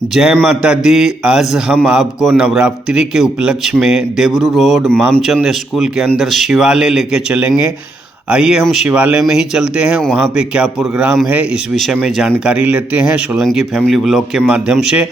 जय माता दी। आज हम आपको नवरात्रि के उपलक्ष्य में देवरू रोड मामचंद स्कूल के अंदर शिवालय लेके चलेंगे। आइए हम शिवालय में ही चलते हैं, वहाँ पे क्या प्रोग्राम है इस विषय में जानकारी लेते हैं सोलंकी फैमिली ब्लॉग के माध्यम से।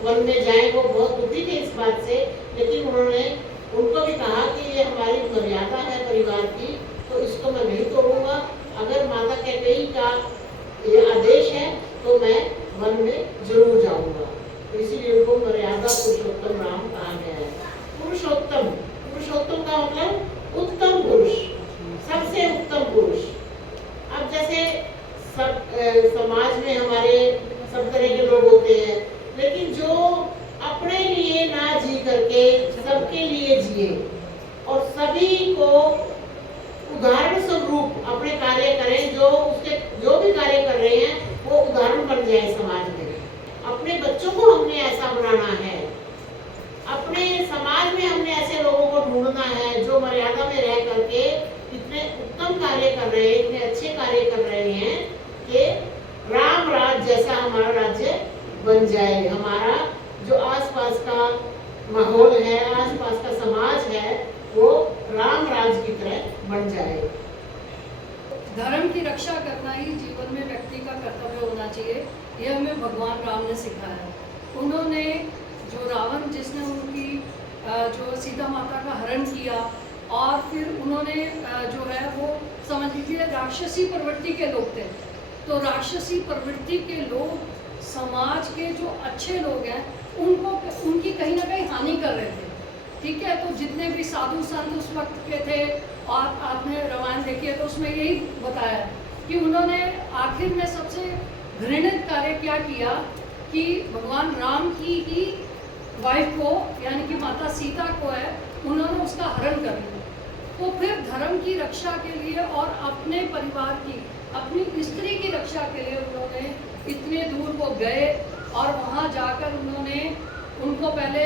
वन में जाए, वो बहुत दुखी थे इस बात से, लेकिन उन्होंने उनको भी कहा कि ये हमारी मर्यादा है परिवार की, तो इसको मैं नहीं तोड़ूंगा। अगर माता कैकेयी का ये आदेश है तो मैं वन में जरूर जाऊंगा। तो इसीलिए उनको मर्यादा पुरुषोत्तम राम कहा गया है। पुरुषोत्तम, पुरुषोत्तम का मतलब उत्तम पुरुष, सबसे उत्तम पुरुष। अब जैसे सब समाज में हमारे सब तरह के लोग होते हैं, लेकिन जो अपने लिए ना जी करके सबके लिए जिए और सभी को उदाहरण स्वरूप अपने कार्य करें, जो उसके जो भी कार्य कर रहे हैं वो उदाहरण बन जाए समाज में। अपने बच्चों को हमने ऐसा बनाना है, अपने समाज में हमने ऐसे लोगों को ढूंढना है जो मर्यादा में रह करके इतने उत्तम कार्य कर रहे हैं, इतने अच्छे कार्य कर रहे हैं कि राम राज जैसा हमारा राज्य बन जाए। हमारा जो आसपास का माहौल है, आसपास का समाज है, वो राम राज की तरह बन जाए। धर्म की रक्षा करना ही जीवन में व्यक्ति का कर्तव्य होना चाहिए, यह हमें भगवान राम ने सिखाया। उन्होंने जो रावण, जिसने उनकी जो सीता माता का हरण किया, और फिर उन्होंने जो है वो समझ लीजिए राक्षसी प्रवृत्ति के लोग थे। तो राक्षसी प्रवृत्ति के लोग समाज के जो अच्छे लोग हैं उनको, उनकी कहीं ना कहीं हानि कर रहे थे। ठीक है, तो जितने भी साधु संत उस वक्त के थे, और आपने रामायण देखी है तो उसमें यही बताया कि उन्होंने आखिर में सबसे घृणित कार्य क्या किया कि भगवान राम की ही वाइफ को, यानी कि माता सीता को है, उन्होंने उसका हरण कर लिया। तो फिर धर्म की रक्षा के लिए और अपने परिवार की, अपनी स्त्री की रक्षा के लिए उन्होंने इतने दूर वो गए, और वहाँ जाकर उन्होंने उनको पहले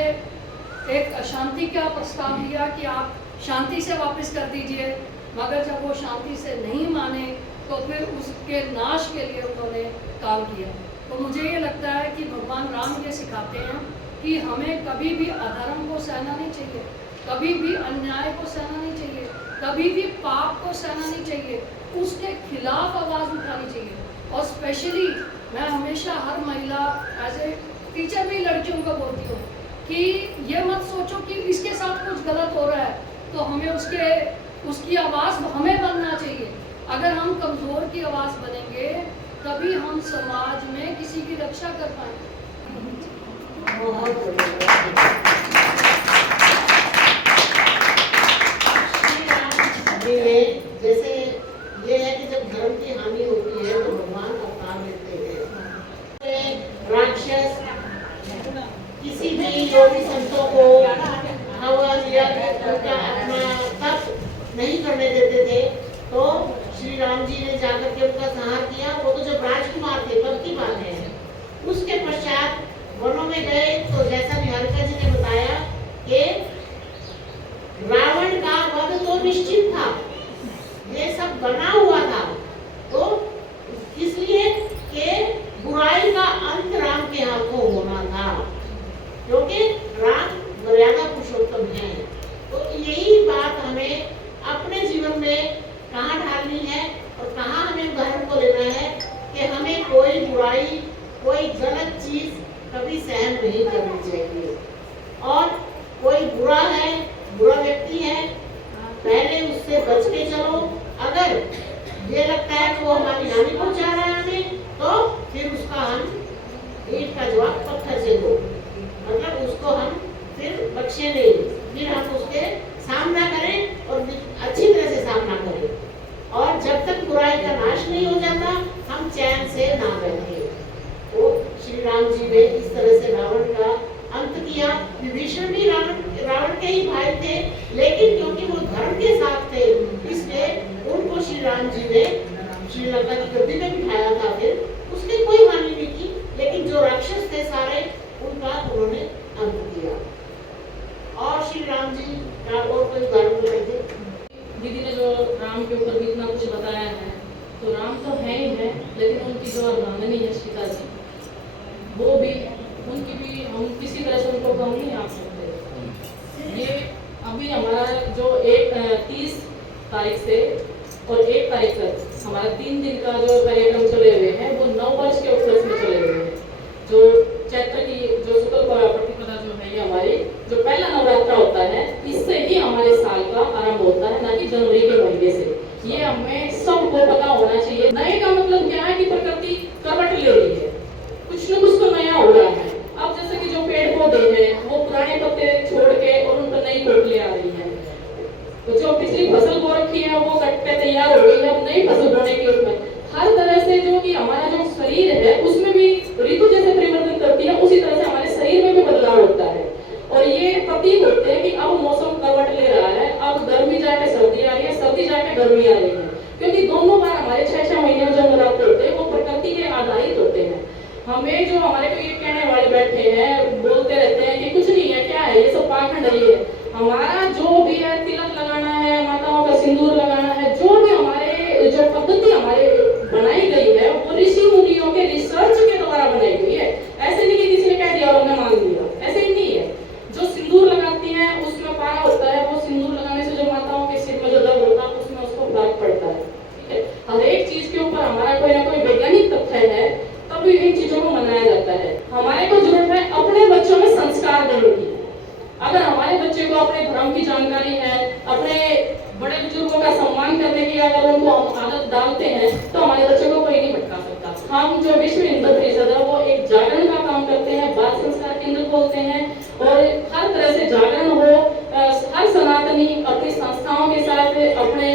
एक शांति का प्रस्ताव दिया कि आप शांति से वापस कर दीजिए, मगर जब वो शांति से नहीं माने तो फिर उसके नाश के लिए उन्होंने काम किया। तो मुझे ये लगता है कि भगवान राम ये सिखाते हैं कि हमें कभी भी अधर्म को सहना नहीं चाहिए, कभी भी अन्याय को सहना नहीं चाहिए, कभी भी पाप को सहना नहीं चाहिए, उसके खिलाफ आवाज़ उठानी चाहिए। और स्पेशली मैं हमेशा हर महिला, एज ए टीचर भी लड़कियों को बोलती हूँ कि ये मत सोचो कि इसके साथ कुछ गलत हो रहा है तो हमें उसकी आवाज़ हमें बनना चाहिए। अगर हम कमज़ोर की आवाज़ बनेंगे तभी हम समाज में किसी की रक्षा कर पाएंगे। जैसे ये है कि जब धर्म की हानि होती है तो भगवान अवतार लेते हैं। राक्षस किसी भी योगी संतों को हवन या उनका अपना तप नहीं करने देते थे, तो श्री राम जी ने जाकर के उनका संहार किया। वो तो जब राजकुमार थे तब की बात है, कोई गलत चीज कभी सहन नहीं करनी चाहिए। और कोई बुरा है, बुरा व्यक्ति है, पहले उससे बच के चलो। अगर ये लगता है कि वो हमारी हानि पहुंचा रहा है हमें, तो फिर उसका हम ईंट का जवाब पत्थर से दो, मतलब उसको हम फिर बख्शे नहीं, फिर हम उसके सामना करें और अच्छी तरह से सामना करें। और जब तक बुराई का नाश नहीं हो जाता, हम चैन से ना बैठे। वो श्री राम जी ने इस तरह से रावण का अंत किया। विभीषण भी रावण के ही भाई थे, लेकिन क्योंकि वो धर्म के साथ थे, इसलिए उनको श्री राम जी ने श्रीलंका की गद्दी में बिठाया था। फिर उसकी कोई हानि नहीं की, लेकिन जो राक्षस थे सारे, उनका उन्होंने अंत किया। और श्री राम जी का और कोई उदाहरण बताइए। दीदी ने जो राम के ऊपर भी इतना कुछ बताया है, तो राम तो है ही है, लेकिन उनकी जो अर्धांगिनी है सीता जी, वो भी, उनकी भी हम किसी तरह से उनको कम नहीं आ सकते। ये अभी हमारा जो 30 तारीख से और 1 तारीख तक हमारा 3 दिन का जो कार्यक्रम चले हुए हैं, वो 9 वर्ष के उपलक्ष्य में चले हुए हैं। जो चैत्र की जो शुक्ल प्रतिपदा जो है, ये हमारी जो पहला नवरात्रा होता है, इससे ही हमारे साल का आरंभ होता है, ना कि जनवरी के महीने से। ये हमें सबको पता होना चाहिए। नए का मतलब क्या है कि प्रकृति करवट ले रही है, कुछ न कुछ तो नया हो रहा है। अब जैसे कि जो पेड़ पौधे हैं, वो पुराने पत्ते छोड़ के और उन पर नई कोटली आ रही है। तो जो पिछली फसल बो रखी है, वो कट के तैयार हो गई है, अब नई फसल बोने की उसमें हर तरह से जो कि हमारा जो शरीर है, उसमें भी ऋतु जैसे परिवर्तन करती है, उसी तरह से हमारे शरीर में भी बदलाव होता है। और ये प्रतीक होते हैं कि अब मौसम करवट ले रहा है, अब गर्मी जाके सर्दी आ रही है, सर्दी जाके गर्मी आ रही है। क्योंकि दोनों बार हमारे 6-6 महीने में जो नवरात्र होते हैं, वो प्रकृति के आधारित होते हैं। हमें जो हमारे को ये कहने वाले बैठे हैं, बोलते रहते हैं कि कुछ नहीं है, क्या है, ये सब पाखंड है। हमारा जो भी है, तिलक लगाना है, माताओं का सिंदूर लगाना है, जो भी हमारे जो पद्धति हमारे बनाई गई है, वो ऋषि मुनियों के रिसर्च के द्वारा बनाई गई है। ऐसे नहीं कि किसी ने कह दिया और हमने मान लिया, ऐसे ही नहीं है। जो सिंदूर लगाती हैं, उसमें पारा होता है, वो सिंदूर लगाने से जो माताओं के सिर में जो दर्द होता है, उसमें उसको फर्क पड़ता है। ठीक है, हर एक चीज के ऊपर हमारा कोई ना कोई वैज्ञानिक तथ्य है, तभी इन चीजों को मनाया जाता है। हमारे को जरूरत है अपने बच्चों में संस्कार देने की। अगर हमारे बच्चे को अपने धर्म की जानकारी है, अपने बड़े बुजुर्गों का सम्मान करने की अगर उनको आदत डालते हैं, तो हमारे बच्चों को कोई नहीं भटका सकता। हम जो विश्व हिंदू परिषद है, वो एक जागरण का काम करते हैं, बाल संस्कार केंद्र खोलते हैं, और हर तरह से जागरण हो। हर सनातनी अपनी संस्थाओं के साथ अपने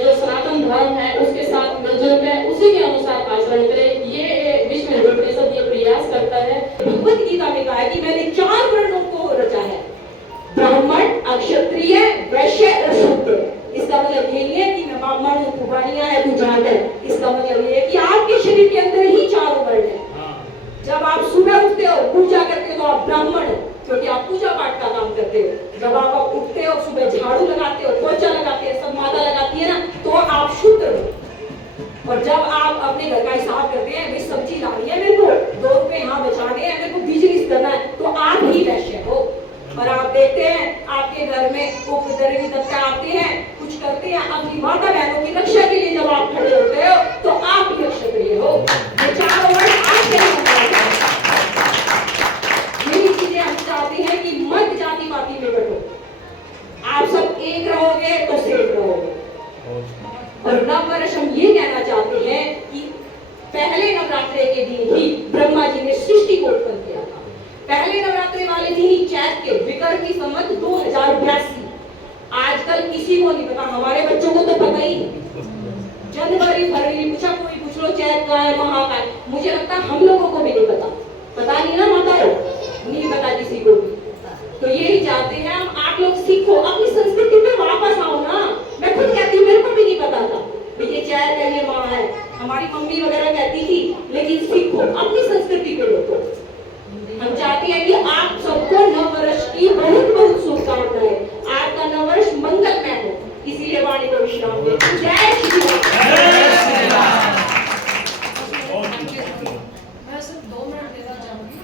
जो सनातन धर्म है, उसके साथ मिलजुल कर उसी के अनुसार आचरण करे। ये विश्व हिंदू परिषद ये प्रयास करता है। भगवत गीता में कहा है कि मैंने 4 वर्णों को रचा है, ब्राह्मण, क्षत्रिय, वैश्य और शूद्र। इसका मतलब ये नहीं है कि मैं ब्राह्मण हूँ, तू बढ़िया है, तू जाट है। इसका मतलब ये है कि आपके शरीर के अंदर ही 4 वर्ण है। जब आप सुबह उठते हो, पूजा करते हो, तो आप ब्राह्मण हो, क्योंकि आप पूजा पाठ का काम करते हो। जब आप उठते हो, सुबह झाड़ू लगाते हो, पोछा लगाते हो, सब माता लगाती है ना, तो आप शूद्र हो। और जब आप अपने घर का हिसाब करते हैं, भाई सब्जी लानी है मेरे को, 2 रुपए यहाँ बचाने हैं, मेरे को बिजनेस करना है, तो आप ही वैश्य हो। और आप देखते हैं आपके घर में उपद्रवी तत्व आते हैं, कुछ करते हैं, अपनी माता बहनों की रक्षा के लिए जब आप खड़े होते हो, तो आप भी क्षत्रिय हो। ये 4 वर्ण आपके यही चीजें हम चाहते हैं कि मत जाति पाति में बटो, आप सब एक रहोगे तो सेफ रहोगे। और नववर्ष हम ये कहना चाहते हैं कि पहले नवरात्रे के दिन ही ब्रह्मा जी ने सृष्टि को उत्पन्न किया था। पहले नवरात्रे वाले दिन ही चैत के विकर की संवत 2082। आजकल किसी को नहीं पता, हमारे बच्चों को तो पता ही नहीं। जनवरी फरवरी पूछा, कोई पूछ लो चैत का है, महा का है, मुझे लगता है हम लोगों को भी नहीं पता। पता नहीं ना माताओं, नहीं पता किसी को भी। तो यही चाहते हैं हम, आप लोग सीखो, अपनी संस्कृति में वापस आओ ना। मैं खुद कहती हूँ, मेरे को भी नहीं पता था ये चैत है, ये माँ है, हमारी मम्मी वगैरह कहती थी, लेकिन सीखो, अपनी संस्कृति को लो। हम चाहते हैं कि आप सबको नववर्ष की बहुत बहुत शुभकामनाएं, आपका नववर्ष मंगलमय हो। इसीलिए वाणी को विश्राम दे। जय श्री राम। मैं सिर्फ 2 मिनट देना चाहूँगी,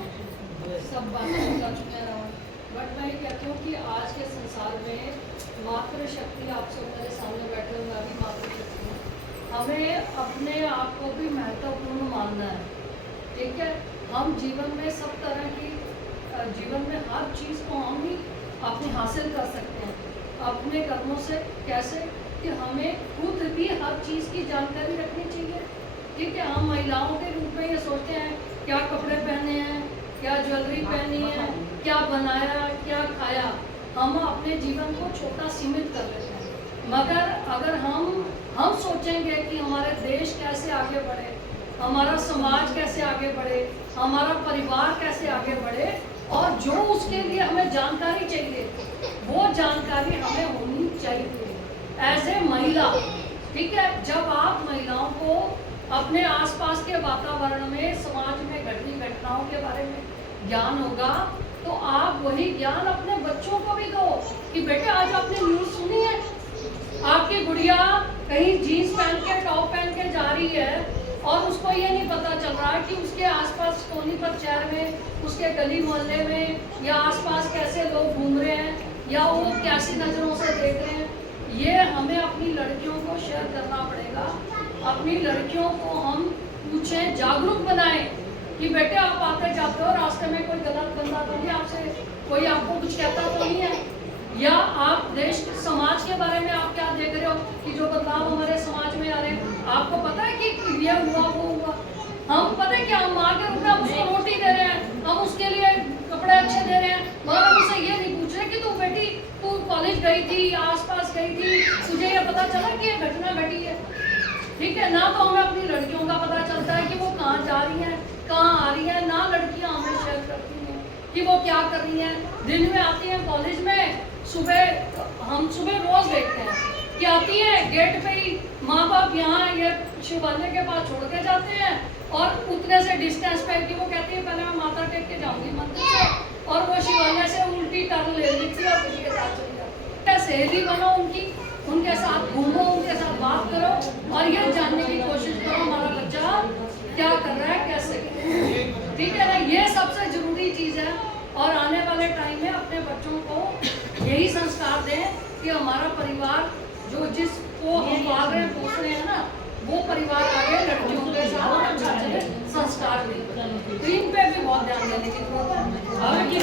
सब बातें कर चुके हैं रावण, बट मैं ये कहती हूँ कि आज के संसार में मातृशक्ति, आप सब मेरे सामने बैठे हुए अभी मातृशक्ति, हमें अपने आप को भी महत्वपूर्ण मानना है। ठीक है, हम जीवन में सब तरह की जीवन में हर चीज़ को हम ही अपने हासिल कर सकते हैं अपने कर्मों से। कैसे कि हमें खुद भी हर चीज़ की जानकारी रखनी चाहिए। ठीक है, हम महिलाओं के रूप में ये सोचते हैं क्या कपड़े पहने हैं, क्या ज्वेलरी पहनी है, क्या बनाया, क्या खाया। हम अपने जीवन को छोटा सीमित कर लेते हैं। मगर अगर हम सोचेंगे कि हमारे देश कैसे आगे बढ़े, हमारा समाज कैसे आगे बढ़े, हमारा परिवार कैसे आगे बढ़े, और जो उसके लिए हमें जानकारी चाहिए वो जानकारी हमें होनी चाहिए एज ए महिला। ठीक है, जब आप महिलाओं को अपने आसपास के वातावरण में, समाज में घटनी घटनाओं के बारे में ज्ञान होगा तो आप वही ज्ञान अपने बच्चों को भी दो कि बेटे आज आपने न्यूज़ सुनी है, आपकी गुड़िया कहीं जीन्स पहन के टॉप पहन के जा रही है और उसको ये नहीं पता चल रहा है कि उसके आसपास सोनीपत शहर में, उसके गली मोहल्ले में या आसपास कैसे लोग घूम रहे हैं या वो कैसी नज़रों से देख रहे हैं। ये हमें अपनी लड़कियों को शेयर करना पड़ेगा। अपनी लड़कियों को हम पूछें, जागरूक बनाएं कि बेटे आप आते जाते हो, रास्ते में कोई गलत बंदा तो नहीं आपसे, कोई आपको कुछ कहता तो नहीं है, या आप देश समाज के बारे में आप क्या देख रहे हो कि जो बदलाव हमारे समाज में आ रहे हैं, आपको पता है कि ये हुआ वो हुआ। हम पता है कि हम माँ के रूप में उसको रोटी दे रहे हैं, हम उसके लिए कपड़े अच्छे दे रहे हैं, मगर हम उससे ये नहीं पूछ रहे कि तू बेटी तू कॉलेज गई थी, आसपास गई थी, तुझे ये पता चला कि ये घटना घटी है। ठीक है ना, तो हमें अपनी लड़कियों का पता चलता है कि वो कहाँ जा रही हैं, कहाँ आ रही हैं। ना लड़कियाँ हमें शेयर करती हैं कि वो क्या कर रही हैं। दिन में आती हैं कॉलेज में, सुबह हम सुबह रोज देखते हैं कि आती है गेट पे ही माँ बाप यहाँ ये शिवालय के पास छोड़ के जाते हैं और उतने से डिस्टेंस पे कि वो कहती है पहले मैं माथा टेक के जाऊंगी मंदिर से, और वो शिवालय से उल्टी टर्न ले ली थी और किसी के साथ चली जाती है। सहेली बनो उनकी, उनके साथ घूमो, उनके साथ बात करो और ये जानने की कोशिश करो हमारा बच्चा क्या कर रहा है, कैसे कर रहा है। ठीक है ना, ये सबसे जरूरी चीज़ है। और आने वाले टाइम में अपने बच्चों को यही संस्कार दें कि हमारा परिवार जो जिसको हम पाल रहे हैं पोस रहे हैं ना, वो परिवार आगे लड़कियों के साथ अच्छा चले, संस्कार दें। तो इन पे भी बहुत ध्यान देने की जरूरत है।